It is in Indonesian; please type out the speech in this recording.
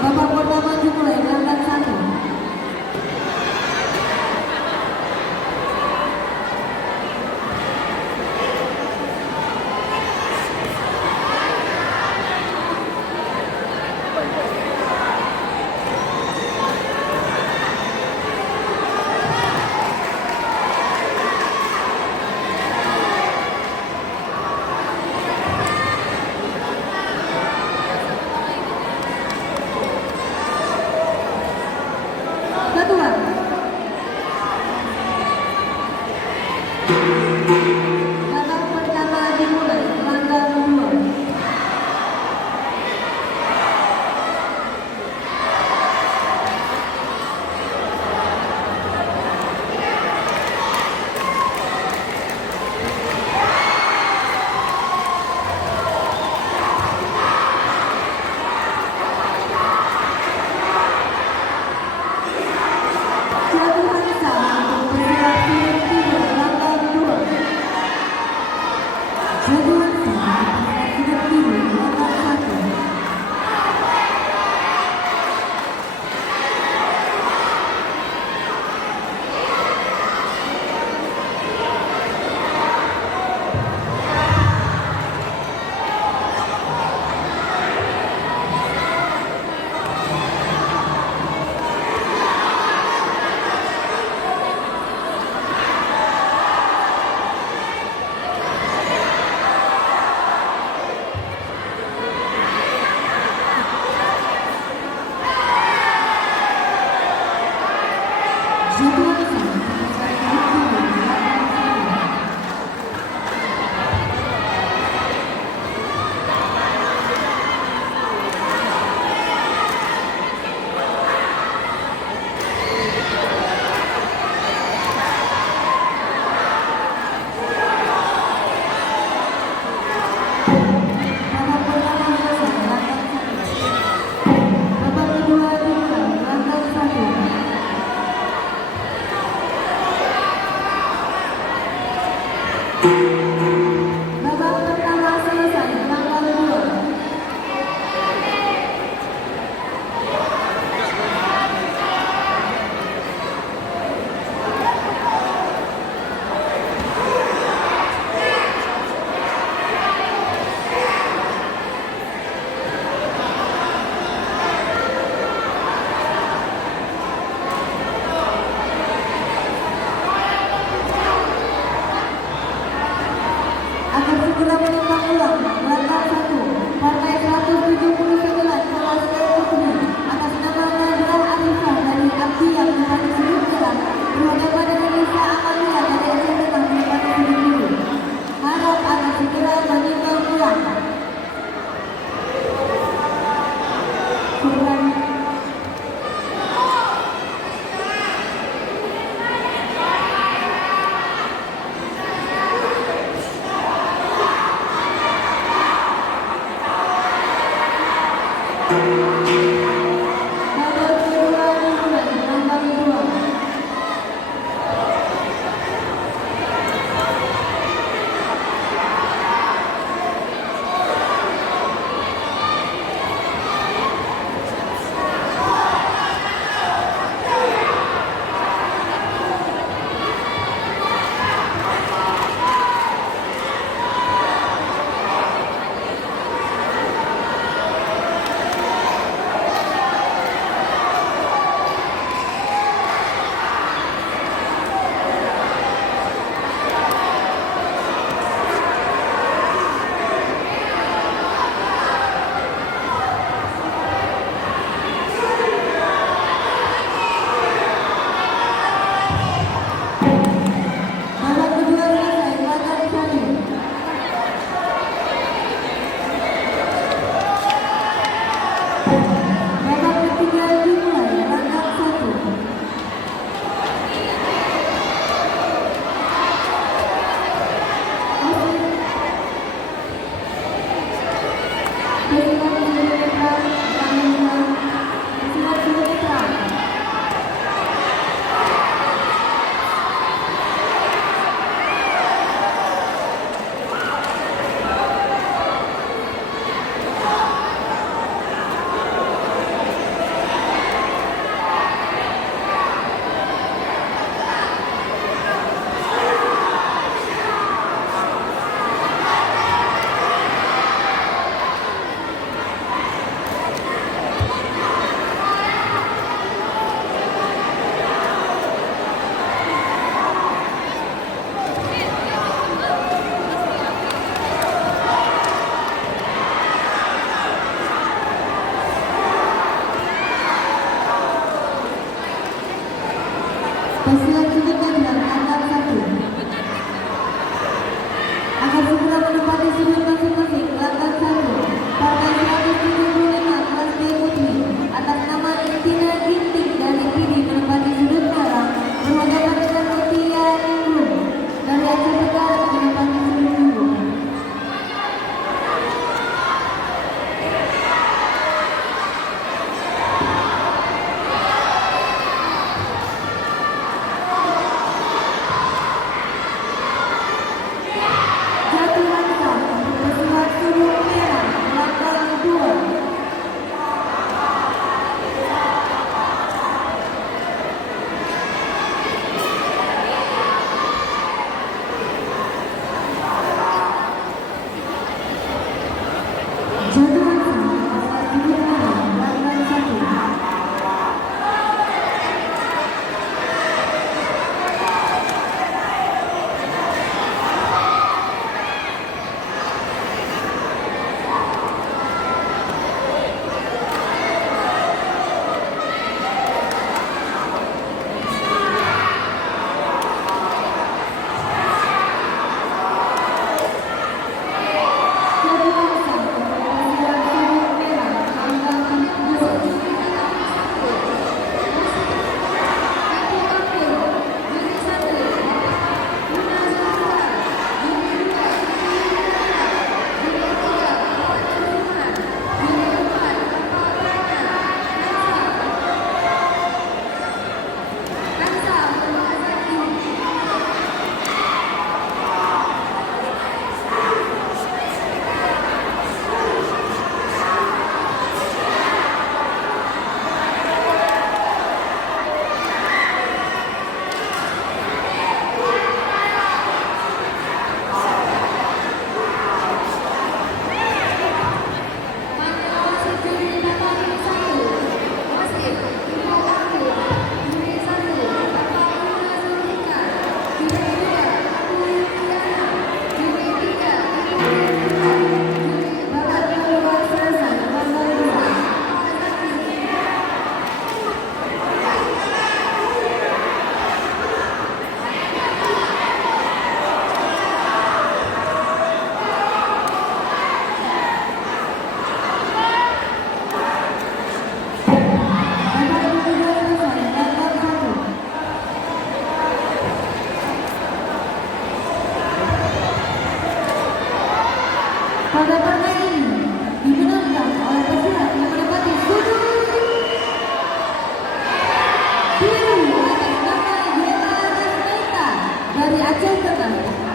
Babak pertama dimulai dengan 1. Babak pertama dimulai langkah kedua. Jatuhan sah untuk bergerak tim timur langkah kedua. Jatuhan sah untuk bergerak timur langkah 1. Jatuhan sah untuk bergerak timur langkah 1. Babak pertama selesai langkah 1. Babak kedua dimulai langkah 1. Babak pertama selesai langkah kedua. Akan segera menembak ulang langkah 1. Partai 179 kelas putri atas nama Nadia Arifah dari Abdi yang berada di sudut jalan berhadapan dengan Nisa Amalia dari SMP yang berada di sudut kiri. Harap akan segera menembak ulang. Kurang babak kedua dimulai langkah kedua. Jatuhansa Sudut Merah Belakang 1. Pada pertandingan ini dimenangkan oleh pesilat yang menempati sudut biru atas nama Yeta Resmeta dari Aceh Tengah.